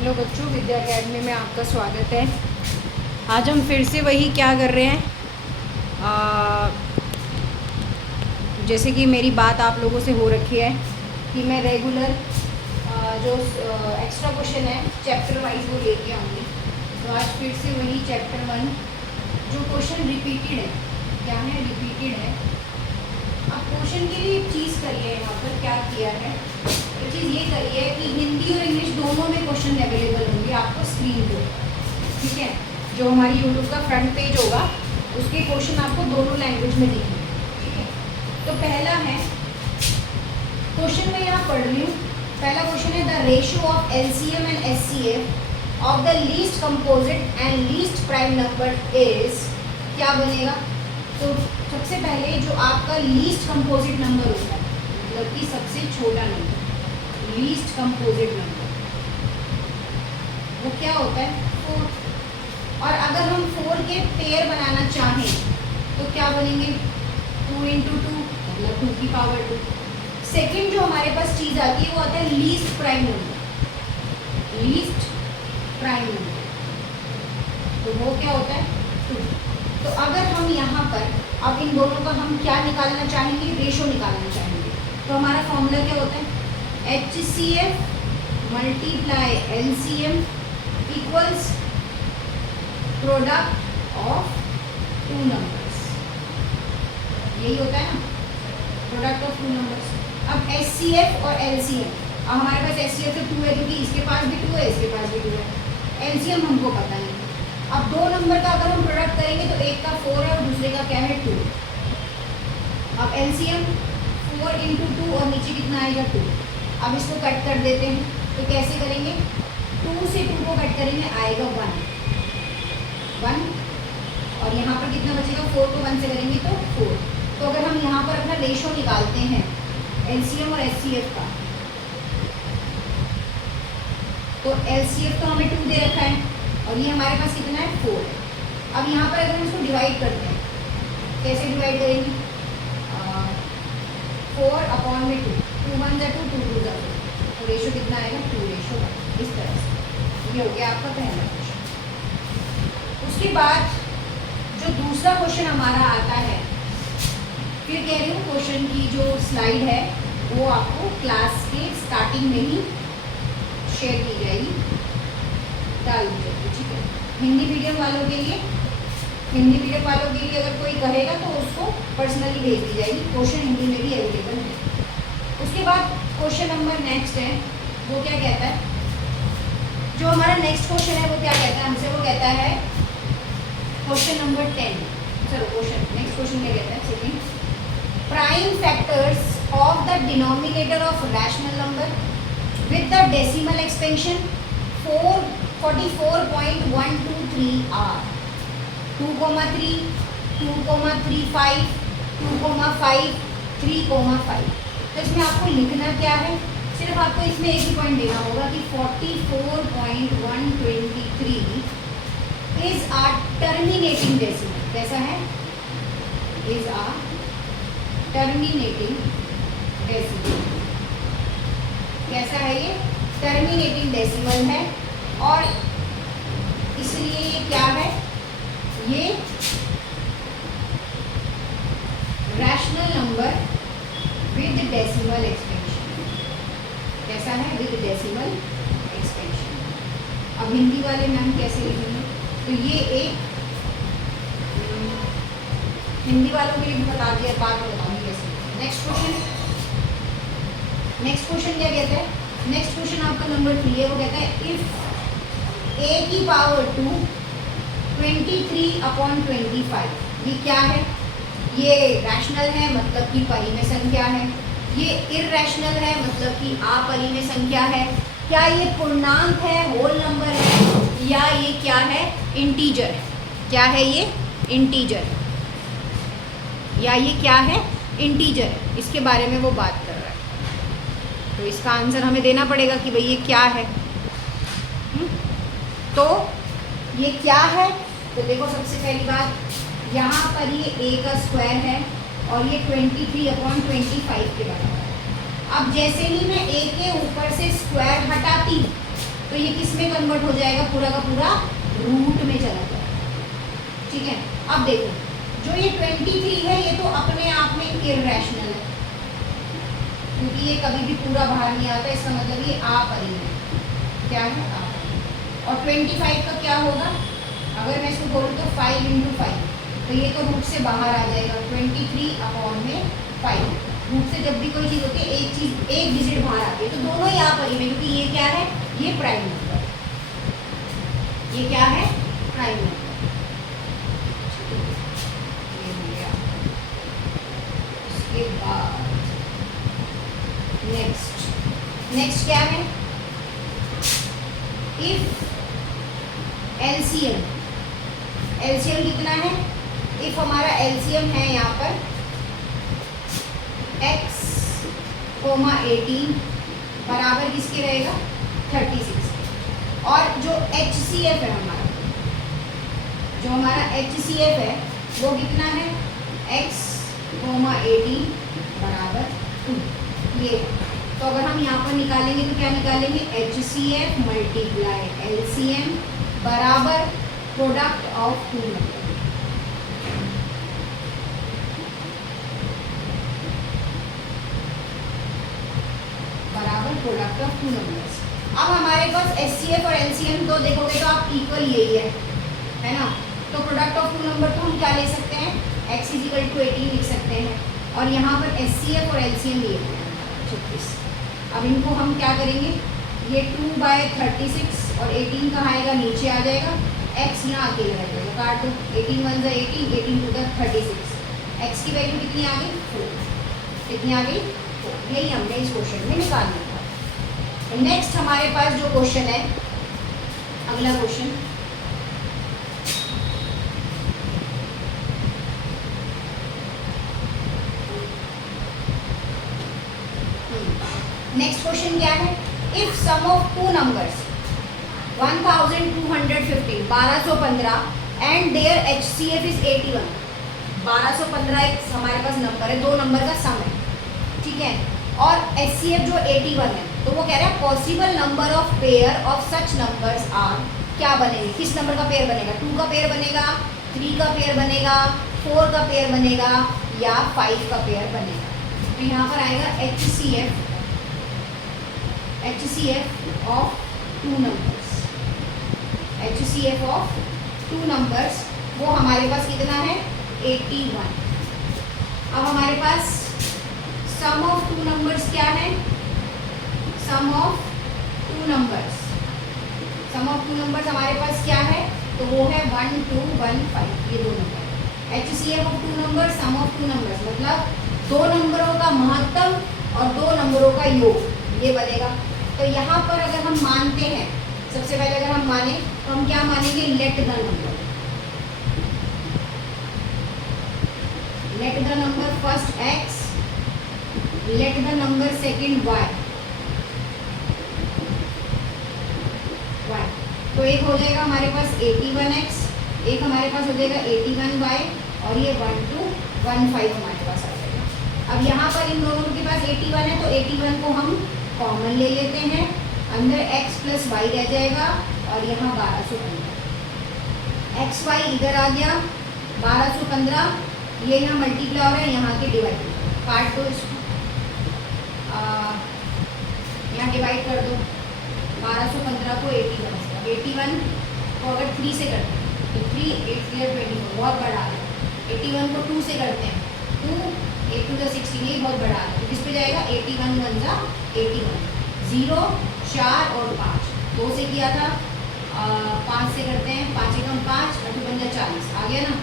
Hello बच्चों, विद्या academy में आपका स्वागत है। आज हम फिर से वही क्या कर रहे हैं, जैसे कि मेरी बात आप लोगों से हो रखी है कि मैं रेगुलर जो एक्स्ट्रा क्वेश्चन है चैप्टर वाइज वो लेके आऊँगी। तो आज फिर से वही चैप्टर 1 जो क्वेश्चन रिपीटेड है, क्या है, रिपीटेड है। अब क्वेश्चन के लिए एक चीज़ करिए, यहाँ पर क्या किया है, एक चीज़ ये करिए कि हिंदी और इंग्लिश दोनों में क्वेश्चन अवेलेबल होंगे आपको स्क्रीन पे, ठीक है। जो हमारी यूट्यूब का फ्रंट पेज होगा उसके क्वेश्चन आपको दोनों लैंग्वेज में दिखेंगे, ठीक है। तो पहला है क्वेश्चन, मैं यहाँ पढ़ रही हूँ। पहला क्वेश्चन है the ratio of LCM and HCF of the least composite and least prime number is, क्या बनेगा। तो सबसे पहले जो आपका लीस्ट कंपोजिट नंबर होता है, मतलब कि सबसे छोटा नंबर, लीस्ट कंपोजिट नंबर, वो क्या होता है, 4। और अगर हम 4 के पेयर बनाना चाहें तो क्या बनेंगे, 2 × 2 मतलब 2 की पावर 2। सेकेंड जो हमारे पास चीज़ आती है वो आता है least prime number, least prime number, तो वो क्या होता है 2। तो अगर हम यहाँ पर अब इन दोनों का हम क्या निकालना चाहेंगे, रेशो निकालना चाहेंगे, तो हमारा फॉर्मूला क्या होता है, HCF multiply LCM equals product of 2 numbers, यही होता है ना, प्रोडक्ट ऑफ 2 नंबर्स। अब HCF और LCM, अब हमारे पास HCF तो 2 है क्योंकि इसके पास भी 2 है, इसके पास भी 2 है। LCM हमको पता नहीं। अब 2 नंबर का अगर हम प्रोडक्ट करेंगे तो एक का 4 है और दूसरे का क्या है 2। अब LCM 4 × 2 और नीचे कितना आएगा 2। अब इसको कट कर देते हैं, तो कैसे करेंगे, 2 से 2 को कट करेंगे, आएगा 1 और यहाँ पर कितना बचेगा, 4 को 1 से करेंगे तो 4। तो अगर हम यहाँ पर अपना रेशो निकालते हैं LCM और HCF का, तो LCF तो हमें 2 दे रखा है और ये हमारे पास कितना है 4 है। अब यहाँ पर अगर हम इसको डिवाइड करते हैं, कैसे डिवाइड करेंगे, 4/2, 2 × 1 = 2, 2 × 2 = 4, तो रेशो कितना आएगा 2:1, इस तरह से। ये हो गया आपका पहला क्वेश्चन। उसके बाद जो दूसरा क्वेश्चन हमारा आता है, फिर कह रही हूँ क्वेश्चन की जो स्लाइड है वो आपको क्लास के स्टार्टिंग में ही शेयर की जाएगी, डाल दी जाएगी, ठीक है। हिंदी मीडियम वालों के लिए, हिंदी मीडियम वालों के लिए अगर कोई कहेगा तो उसको पर्सनली भेज दी जाएगी, क्वेश्चन हिंदी में भी अवेलेबल है। उसके बाद क्वेश्चन नंबर नेक्स्ट है, वो क्या कहता है, जो हमारा नेक्स्ट क्वेश्चन है वो क्या कहता है हमसे, वो कहता है क्वेश्चन नंबर 10। चलो क्वेश्चन, नेक्स्ट क्वेश्चन क्या कहता है, second, prime factors of the denominator of rational number with the decimal expansion 44.123 are 2,3, 2,35, 2,5, 3,5। तो इसमें आपको लिखना क्या है, सिर्फ आपको इसमें एक ही पॉइंट देना होगा कि 44.123 इज आ टर्मिनेटिंग डेसिमल। कैसा है, इज आ टर्मिनेटिंग डेसिमल। कैसा है ये, टर्मिनेटिंग डेसिमल है और इसलिए ये क्या है, ये rational number with decimal expansion. कैसा है, विद डेसिमल एक्सपेंशन। अब हिंदी वाले मैम कैसे लिखेंगे, तो ये एक हिंदी वालों के लिए भी बता दिया, बात बताऊंगी कैसे। नेक्स्ट क्वेश्चन, नेक्स्ट क्वेश्चन क्या कहता है, नेक्स्ट क्वेश्चन आपका नंबर 3 है, वो कहता है इफ a⁻2 23/25, ये क्या है, ये रैशनल है मतलब कि परिमेय संख्या है, ये इररैशनल है मतलब कि अपरिमेय संख्या है, क्या ये पूर्णांक है, होल नंबर है, या ये क्या है, इंटीजर है। क्या है ये, इंटीजर, या ये क्या है, इंटीजर है, इसके बारे में वो बात कर रहा है। तो इसका आंसर हमें देना पड़ेगा कि भाई ये क्या है। तो ये क्या है, तो देखो सबसे पहली बात, यहाँ पर ये a का स्क्वायर है और ये 23/25 के बराबर है। अब जैसे ही मैं a के ऊपर से स्क्वायर हटाती हूँ तो ये किस में कन्वर्ट हो जाएगा, पूरा का पूरा रूट में चला जाएगा। ठीक है, अब देखो जो ये 23 है ये तो अपने आप में इर्रेशनल है, क्योंकि ये कभी भी पूरा बाहर नहीं आता, इसका मतलब ये अपरिमेय है। क्या है, अपरिमेय। और 25 का क्या होगा, अगर मैं इसको बोलूँ तो 5 × 5, तो ये तो रूट से बाहर आ जाएगा। 23/5, रूट से जब भी कोई चीज़ होती है एक चीज़ एक डिजिट बाहर आती है, तो दोनों ही अपरिमेय, क्योंकि ये क्या है, ये प्राइम नंबर, ये क्या है, प्राइम नंबर। ये हो गया। उसके बाद नेक्स्ट क्या है, इफ एलसीएम कितना है, इफ हमारा एलसीएम है यहाँ पर x, 18 बराबर किसके रहेगा, 36। और जो HCF है हमारा, जो हमारा HCF है वो कितना है, x, 18 बराबर 2। ये तो अगर हम यहाँ पर निकालेंगे तो क्या निकालेंगे, HCF मल्टीप्लाई LCM बराबर प्रोडक्ट ऑफ 2 नंबर। बराबर प्रोडक्ट ऑफ 2 नंबर्स। अब हमारे पास HCF और LCM तो देखोगे तो आप इक्वल यही है ना, तो प्रोडक्ट ऑफ 2 नंबर तो हम क्या ले सकते हैं, x = 18 लिख सकते हैं, और यहाँ पर HCF और LCM ये 36। अब इनको हम क्या करेंगे, ये 2/36 और 18 कहाँ आएगा, नीचे आ जाएगा, x यहाँ अकेले रह जाएगा, काट दो, 18 × 1 = 18, 18 × 2 = 36, x की वैल्यू कितनी आ गई, 4। कितनी आ गई, 4। यही हमने इस क्वेश्चन में निकालना था। नेक्स्ट हमारे पास जो क्वेश्चन है, अगला क्वेश्चन, नेक्स्ट क्वेश्चन क्या है, if sum of 2 numbers 1215 1215 and their HCF is 81। 1215 एक हमारे पास नंबर है, 2 नंबर का सम है, ठीक है, और HCF जो 81 है, तो वो कह रहा है possible number of pair of such numbers are, क्या बनेंगे, किस नंबर का पेयर बनेगा, 2 का पेयर बनेगा, 3 का पेयर बनेगा, 4 का पेयर बनेगा, या 5 का पेयर बनेगा। तो यहाँ पर आएगा HCF of 2 numbers, HCF of 2 numbers वो हमारे पास कितना है, 81। अब हमारे पास सम ऑफ 2 नंबर्स क्या है, sum of 2 numbers, sum of 2 numbers हमारे पास क्या है, तो वो है 1 2 1 5, ये 2 नंबर। HCF of 2 numbers, sum of 2 numbers मतलब 2 नंबरों का महत्तम और 2 नंबरों का योग, ये बनेगा। तो यहाँ पर अगर हम मानते हैं, सबसे पहले अगर हम माने तो हम क्या मानेंगे, let the number, let the number first x, let the number second y। तो एक हो जाएगा हमारे पास 81x, एक हमारे पास हो जाएगा 81y, और ये 1 2 1 5 हमारे पास आ जाएगा। अब यहाँ पर इन दोनों के पास 81 है, तो 81 को हम कॉमन ले लेते हैं, अंदर x + y रह जाएगा, और यहाँ 1215, x y इधर आ गया, 1215 ये यहाँ मल्टीप्लाई हो रहा है, यहाँ के डिवाइड, काट दो इसको, यहाँ डिवाइड कर दो, 1215 को 81 को अगर 3 से करते हैं तो 3 8 3 24, बहुत बड़ा है। 81 को 2 से करते हैं, 2 8 2 16, ये बहुत बड़ा है, तो किस पे जाएगा, 81 1 जा 81, 0 4 और 5, 2 से किया था, 5 से करते हैं, 5 × 5 8 5 40, आ गया ना,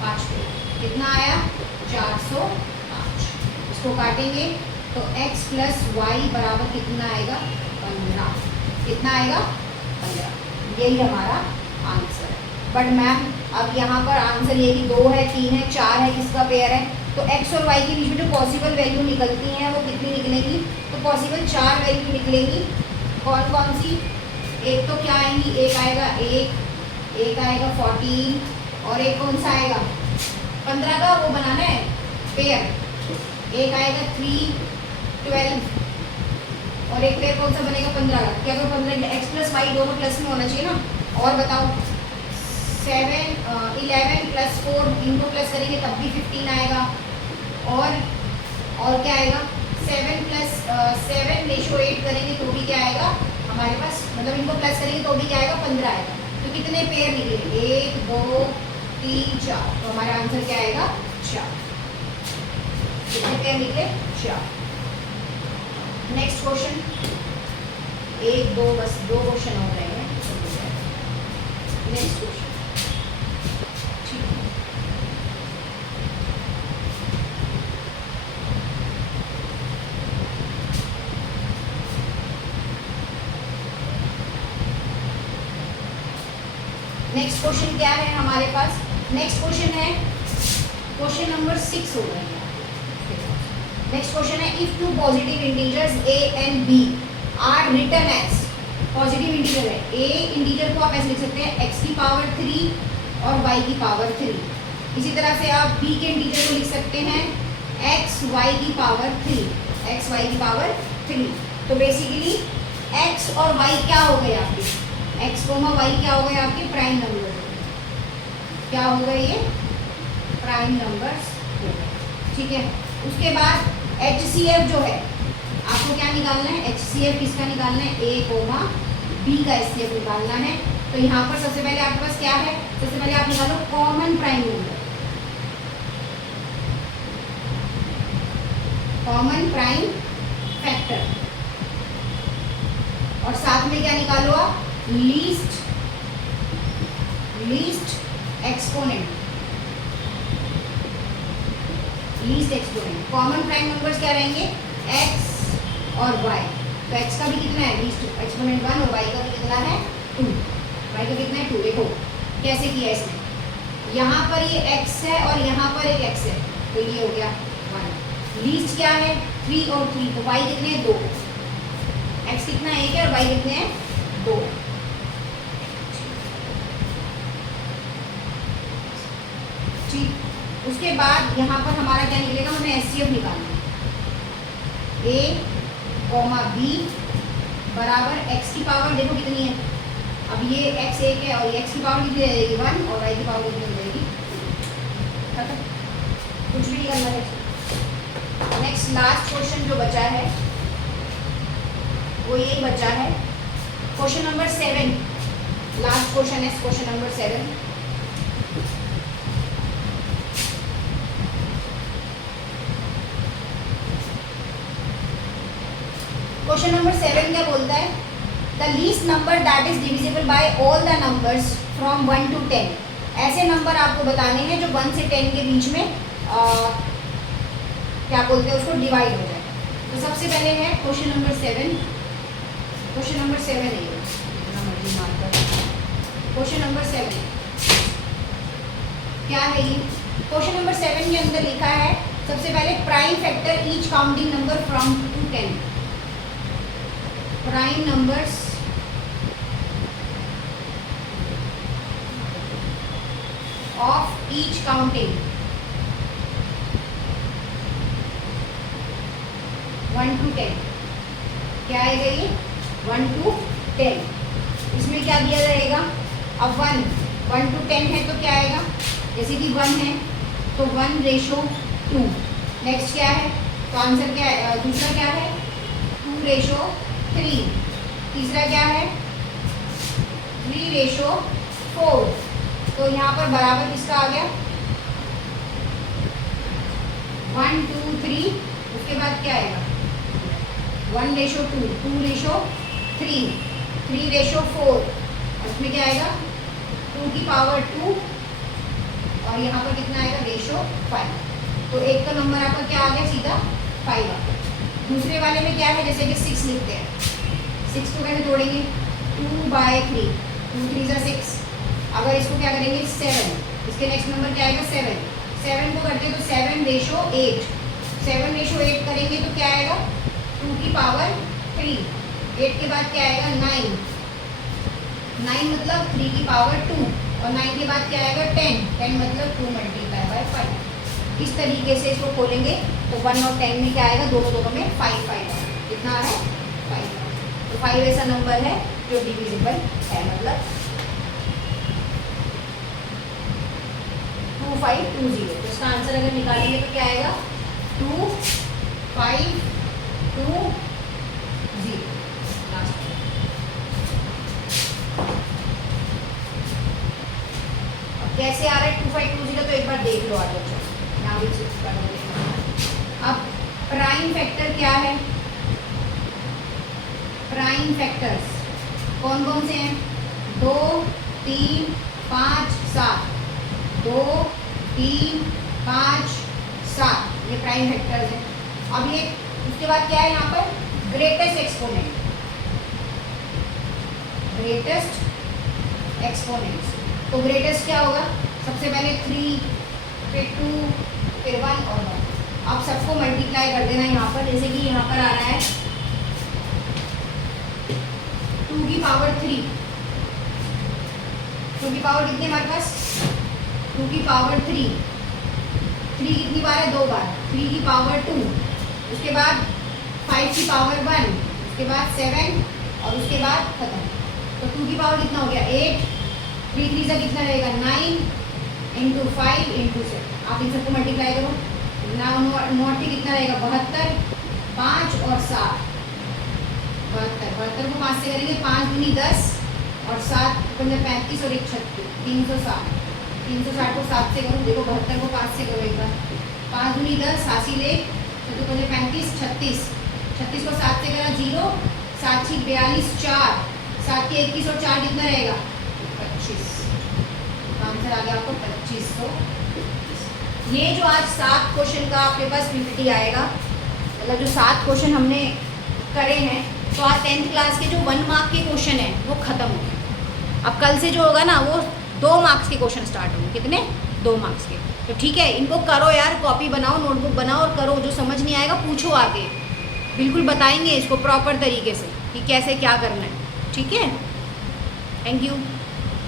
5 पे कितना आया, 405। इसको काटेंगे तो x + y बराबर कितना आएगा, 15, कितना आएगा, 15। यही हमारा आंसर है। बट मैम अब यहाँ पर आंसर ये कि 2 है, 3 है, 4 है, किसका पेयर है, तो x और y के बीच में जो पॉसिबल वैल्यू निकलती हैं वो कितनी निकलेंगी, तो पॉसिबल 4 वैल्यू निकलेंगी। कौन कौन सी, एक तो क्या आएंगी, एक आएगा 1 आएगा 14, और एक कौन सा आएगा, 15 का वो बनाना है पेयर, एक आएगा 3 12, और एक पेयर कौन सा बनेगा 15 का, क्या तो 15 एक्स प्लस वाई दोनों प्लस में होना चाहिए ना। और बताओ 11 प्लस 4 इनको प्लस करेंगे तब भी 15 आएगा। और क्या आएगा 7 करेंगे तो भी क्या आएगा हमारे पास, मतलब इनको प्लस करेंगे तो भी क्या आएगा 15 आएगा। तो कितने पेयर निकले 1 2 3 4, तो हमारा आंसर क्या आएगा 4। कितने पेयर निकले 4। नेक्स्ट क्वेश्चन 1 2 बस 2 क्वेश्चन हो रहे हैं। नेक्स्ट क्वेश्चन नेक्स्ट क्वेश्चन क्या है हमारे पास, नेक्स्ट क्वेश्चन है क्वेश्चन नंबर 6 हो गया है। नेक्स्ट क्वेश्चन है if two positive integers a and b are written as, positive integer है a इंटीजर को आप ऐसे लिख सकते हैं x की पावर 3 और y की पावर 3। इसी तरह से आप b के इंटीजर को लिख सकते हैं x y की पावर 3। तो बेसिकली x और y क्या हो गए आपके, x कोमा y क्या हो गए आपके प्राइम नंबर, क्या हो गए ये प्राइम नंबर्स हो गए, ठीक है। उसके बाद HCF जो है आपको क्या निकालना है, HCF किसका निकालना है a कोमा b का HCF निकालना है। तो यहाँ पर सबसे पहले आपके पास क्या है, सबसे पहले आप निकालो common prime number, common prime factor, और साथ में क्या निकालो आप least exponent. Common prime numbers क्या रहेंगे x और y, तो x का भी कितना है लीस्ट एक्सपोनेंट 1 और y का भी कितना है 2, y का कितना है 2। देखो कैसे किया इसने, यहाँ पर ये x है और यहाँ पर एक x है, तो ये हो गया 1। लीस्ट क्या है 3 और 3, तो y कितने हैं 2, x कितना है 1 है और y कितने हैं 2। ठीक, उसके बाद यहाँ पर हमारा क्या निकलेगा, हमें HCF निकालना है a कोमा b बराबर x की पावर देखो कितनी है, अब ये x 1 है और ये x की पावर कितनी रहेगी 1 और y की पावर कितनी रहेगी, खत्म, कुछ भी नहीं करना है। नेक्स्ट लास्ट क्वेश्चन जो बचा है वो यही बचा है क्वेश्चन नंबर 7, लास्ट क्वेश्चन है क्वेश्चन नंबर 7। क्वेश्चन नंबर 7 क्या बोलता है, the least number that is divisible by all the numbers from 1 to 10। ऐसे नंबर आपको बताने हैं जो 1 से 10 के बीच में क्या बोलते हैं उसको डिवाइड हो जाए। तो सबसे पहले है क्वेश्चन नंबर 7, क्वेश्चन नंबर 7 है ये, क्वेश्चन नंबर 7 क्या है ये, क्वेश्चन नंबर 7 के अंदर लिखा है सबसे पहले prime factor each counting number from 2 to 10, prime numbers of each counting 1 to 10, क्या आएगा ये 1 to 10। इसमें क्या दिया जाएगा, अब 1 to 10 है तो क्या आएगा, जैसे कि 1 है तो 1:2। नेक्स्ट क्या है, तो आंसर क्या है, दूसरा क्या है 2:3। तीसरा क्या है 3:4। तो यहाँ पर बराबर किसका आ गया 1 2 3, उसके बाद क्या आएगा 1:2, 2:3, 3:4, और उसमें क्या आएगा 2 की पावर 2, और यहाँ पर कितना आएगा 5। तो एक का नंबर आपका क्या आ गया सीधा 5 आ गया। दूसरे वाले में क्या है, जैसे कि 6 लिखते हैं, 6 को कैसे जोड़ेंगे 2/3, 2 3 = 6। अगर इसको क्या करेंगे 7, इसके नेक्स्ट नंबर क्या आएगा 7 को करते हैं तो 7:8, 7:8 करेंगे तो क्या आएगा 2 की पावर 3, 8 के बाद क्या आएगा 9 मतलब 3 की पावर 2, और 9 के बाद क्या आएगा 10 मतलब 2 × 5। इस तरीके से इसको खोलेंगे तो 1 और 10 में क्या आएगा, दोनों में 5 कितना आ रहा है 5। तो 5 ऐसा नंबर है जो डिविजिबल है, मतलब 2520। तो इसका आंसर अगर निकालेंगे तो क्या आएगा 2520 लास्ट। अब कैसे आ रहा है 2520 तो एक बार देख लो आज बच्चों, यहाँ भी चेक कर लो। अब प्राइम फैक्टर क्या है, प्राइम फैक्टर्स कौन कौन से हैं, 2 3 5 7, 2 3 5 7, ये प्राइम फैक्टर्स हैं। अब ये उसके बाद क्या है यहाँ पर ग्रेटेस्ट एक्सपोनेंट, ग्रेटेस्ट एक्सपोनेंट्स। तो ग्रेटेस्ट क्या होगा, सबसे पहले 3, फिर 2, फिर 1 और 1। आप सबको मल्टीप्लाई कर देना यहाँ पर, जैसे कि यहाँ पर आ रहा है 2 की पावर 3, 2 की पावर कितनी हमारे पास 2 की पावर 3, 3 कितनी बार है 2 बार, 3 की पावर 2, उसके बाद 5 की पावर 1, उसके बाद 7 और उसके बाद खत्म। तो 2 की पावर कितना हो गया 8, 3 3 से कितना रहेगा 9 इंटू 5 इंटू 7। आप इन सबको मल्टीप्लाई करो, 9 कितना रहेगा 72, 5 और 7 72 को 5 से करेंगे, 5 दूनी 10 और 7 पंजे 35 और 1 36, 360 को 7 से करो, देखो 72 को 5 से करो एक बार, 5 दूनी 10, हासिल ले तो पंजे 35 36, 36 को 7 से करा 0, 7 6 42 4, 7 के 21 और 4 कितना रहेगा 25। आंसर आ गया आपको 2500। ये जो आज 7 क्वेश्चन का आपके पास पीपीटी आएगा, मतलब जो 7 क्वेश्चन हमने करे हैं, तो आज 10th क्लास के जो 1 मार्क के क्वेश्चन हैं वो ख़त्म हो गए। अब कल से जो होगा ना वो 2 मार्क्स के क्वेश्चन स्टार्ट होंगे। कितने 2 मार्क्स के। तो ठीक है, इनको करो यार, कॉपी बनाओ, नोटबुक बनाओ और करो। जो समझ नहीं आएगा पूछो आगे, बिल्कुल बताएंगे इसको प्रॉपर तरीके से कि कैसे क्या करना है। ठीक है, थैंक यू।